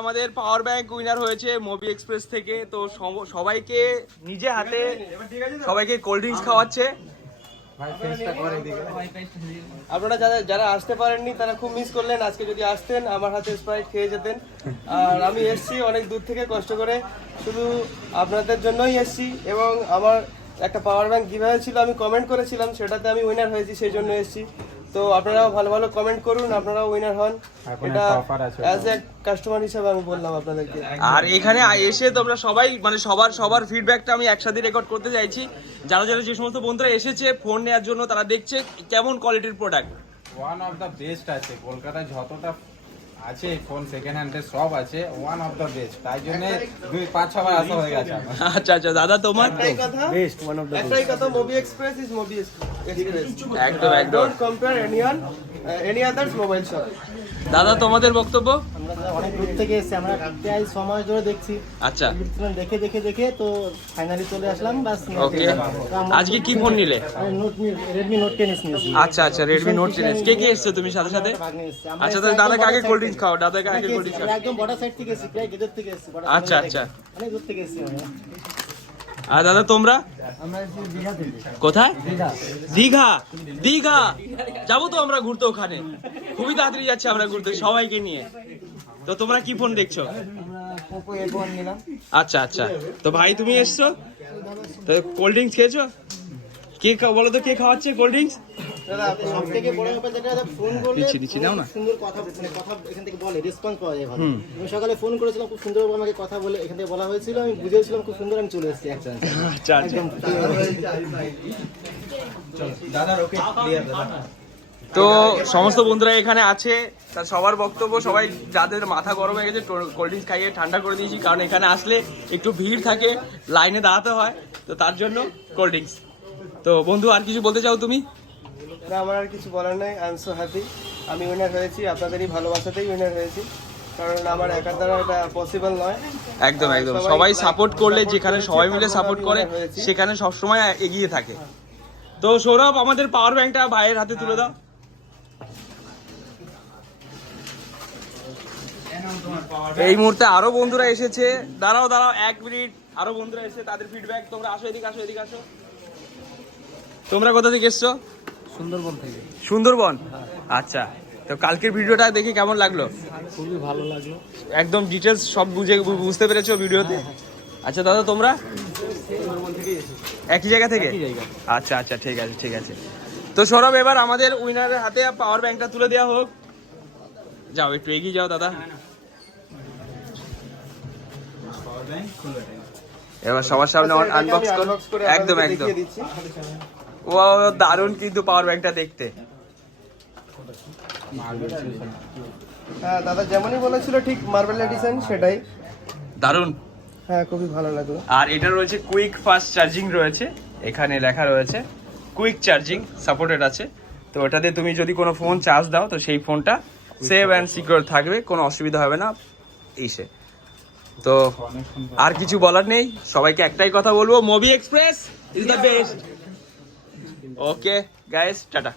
আমাদের power bank winner হয়েছে Mobi express থেকে। তো সবাইকে নিজে হাতে সবাইকে কোল্ড ড্রিঙ্কস খাওয়াচ্ছে। আপনারা যারা আসতে পারেননি তারা খুব মিস করলেন। আজকে যদি আসতেন আমার হাতে স্প্রাইট খেয়ে যেতেন। আর আমি এসছি অনেক দূর থেকে কষ্ট করে, শুধু আপনাদের জন্যই এসছি। এবং আমার একটা পাওয়ার ব্যাংক গিভঅ্যাওয়ে ছিল, আমি কমেন্ট করেছিলাম, সেটাতে আমি উইনার হয়েছি, সেই জন্য এসছি। তো আপনারাও ভালো ভালো কমেন্ট করুন, আপনারাও উইনার হন। এটা অ্যাজ এ কাস্টমার হিসেবে আমি বললাম আপনাদেরকে। আর এখানে এসে তোমরা সবাই মানে সবার ফিডব্যাকটা আমি একসাথে রেকর্ড করতে চাইছি। যারা যারা যে সমস্ত বন্ধুরা এসেছে ফোন নেওয়ার জন্য, তারা দেখছে কেমন কোয়ালিটির product. One of the best আছে কলকাতায়, যতটা আছে ফোন সেকেন্ড হ্যান্ডে সব আছে, ওয়ান অফ দ্য বেস্ট। তাই জন্য 2-5-6 বার আসা হয়ে গেছে। আচ্ছা আচ্ছা দাদা, তোমার বেস্ট ওয়ান অফ দ্য একটাই কথা, Mobi Express is Mobi Express. একদম don't compare any others mobile shop. দাদা তোমাদের বক্তব্য? আমরা অনেক দূর থেকে এসেছি, আমরা প্রায় 6 মাস ধরে দেখছি। আচ্ছা, দেখে তো ফাইনালি চলে আসলাম। বাস ওকে, আজকে কি ফোন নিলে? Redmi Note 10 নিয়েছি। আচ্ছা আচ্ছা, Redmi Note 10। কে এসেছো তুমি সাথে সাথে? আচ্ছা, তাহলে দাদাকে আগে কোল্ড ড্রিঙ্কস খাও, দাদাকে আগে কোল্ড ড্রিঙ্কস খাও। একদম বর্ডার সাইড থেকে এসেছি, প্রায় গেটের থেকে এসেছি। আচ্ছা আচ্ছা, অনেক দূর থেকে এসেছি আমরা। আর দাদা তোমরা? আমরা এসেছি দীঘা থেকে। কোথায়? দীঘা যাবো তো আমরা ঘুরতে, ওখানে খুবই তাড়াতাড়ি যাচ্ছি আমরা ঘুরতে সবাইকে নিয়ে। তো তোমরা কি ফোন দেখছো? আমরা Poco A1 নিলাম। আচ্ছা আচ্ছা, তো ভাই তুমি এসছো তো কোল্ড ড্রিঙ্কস খেয়েছো? কে বলো তো কে খাওয়াচ্ছে কোল্ড ড্রিঙ্কস? দাদা সবথেকে বড় ব্যাপার যেটা, ফোন করলে দিচ্ছি নাও না, সুন্দর কথা এখান থেকে বলে, রেসপন্স পাওয়া যায় ভালো। আমি সকালে ফোন করেছিলাম, খুব সুন্দর আমাকে কথা বলে এখান থেকে বলা হয়েছিল, আমি বুঝেছিলাম খুব সুন্দর, আমি চলে এসেছি একদম। আচ্ছা আচ্ছা, তো সমস্ত বন্ধুরা এখানে আছে, তার সবার বক্তব্য, সবাই যাদের মাথা গরম হয়ে গেছে কোল্ড ড্রিঙ্কস খাইয়ে ঠান্ডা করে দিয়েছি, কারণ এখানে আসলে একটু ভিড় থাকে, লাইনে দাঁড়াতে হয়, তো তার জন্য কোল্ড ড্রিঙ্কস। তো বন্ধু আর কিছু বলতে চাও তুমি? না, আমার আর কিছু বলার নাই। আই এম সো হ্যাপি, আমি উইনার হয়েছি, আপনাদেরই ভালোবাসাতেই উইনার হয়েছি, কারণ আমার একার দ্বারা এটা পসিবল নয়। একদম একদম, সবাই সাপোর্ট করলে, যেখানে সবাই মিলে সাপোর্ট করে সেখানে সবসময় এগিয়ে থাকে। তো সৌরভ, আমাদের পাওয়ার ব্যাংকটা ভাইয়ের হাতে তুলে দাও। এই মুহূর্তে আরো বন্ধুরা এসেছে, দাঁড়াও 1 মিনিট, আরো বন্ধুরা এসেছে, তাদের ফিডব্যাক। তোমরা আসো, এদিকে আসো। তোমরা কোথা থেকে এসছো? সুন্দরবন থেকে। সুন্দরবন, আচ্ছা। তো কালকের ভিডিওটা দেখে কেমন লাগলো? খুবই ভালো লাগলো, একদম ডিটেলস সব বুঝতে পেরেছো ভিডিওতে? আচ্ছা দাদা, তোমরা একই জায়গা থেকে? আচ্ছা আচ্ছা, ঠিক আছে। তো সৌরভ, এবার আমাদের উইনারের হাতে পাওয়ার ব্যাংকটা তুলে দেওয়া হোক। যাও, একটু এগিয়ে যাও দাদা। এবার সবার সামনে আনবক্স করো। একদম ও দারুণ কিন্তু পাওয়ার ব্যাংকটা দেখতে। হ্যাঁ দাদা, যেমনই বলেছিল ঠিক মার্বেল এডিশন, সেটাই দারুণ। হ্যাঁ, খুবই ভালো লাগলো। আর এটা রয়েছে কুইক ফাস্ট চার্জিং রয়েছে, এখানে লেখা রয়েছে কুইক চার্জিং সাপোর্টেড আছে। তো ওটাতে তুমি যদি কোনো ফোন চার্জ দাও, তো সেই ফোনটা সেভ অ্যান্ড সিকিউর থাকবে, কোনো অসুবিধা হবে না ইসে। তো আর কিছু বলার নেই, সবাইকে একটাই কথা বলবো, Mobi Express is the best. Okay guys, tata.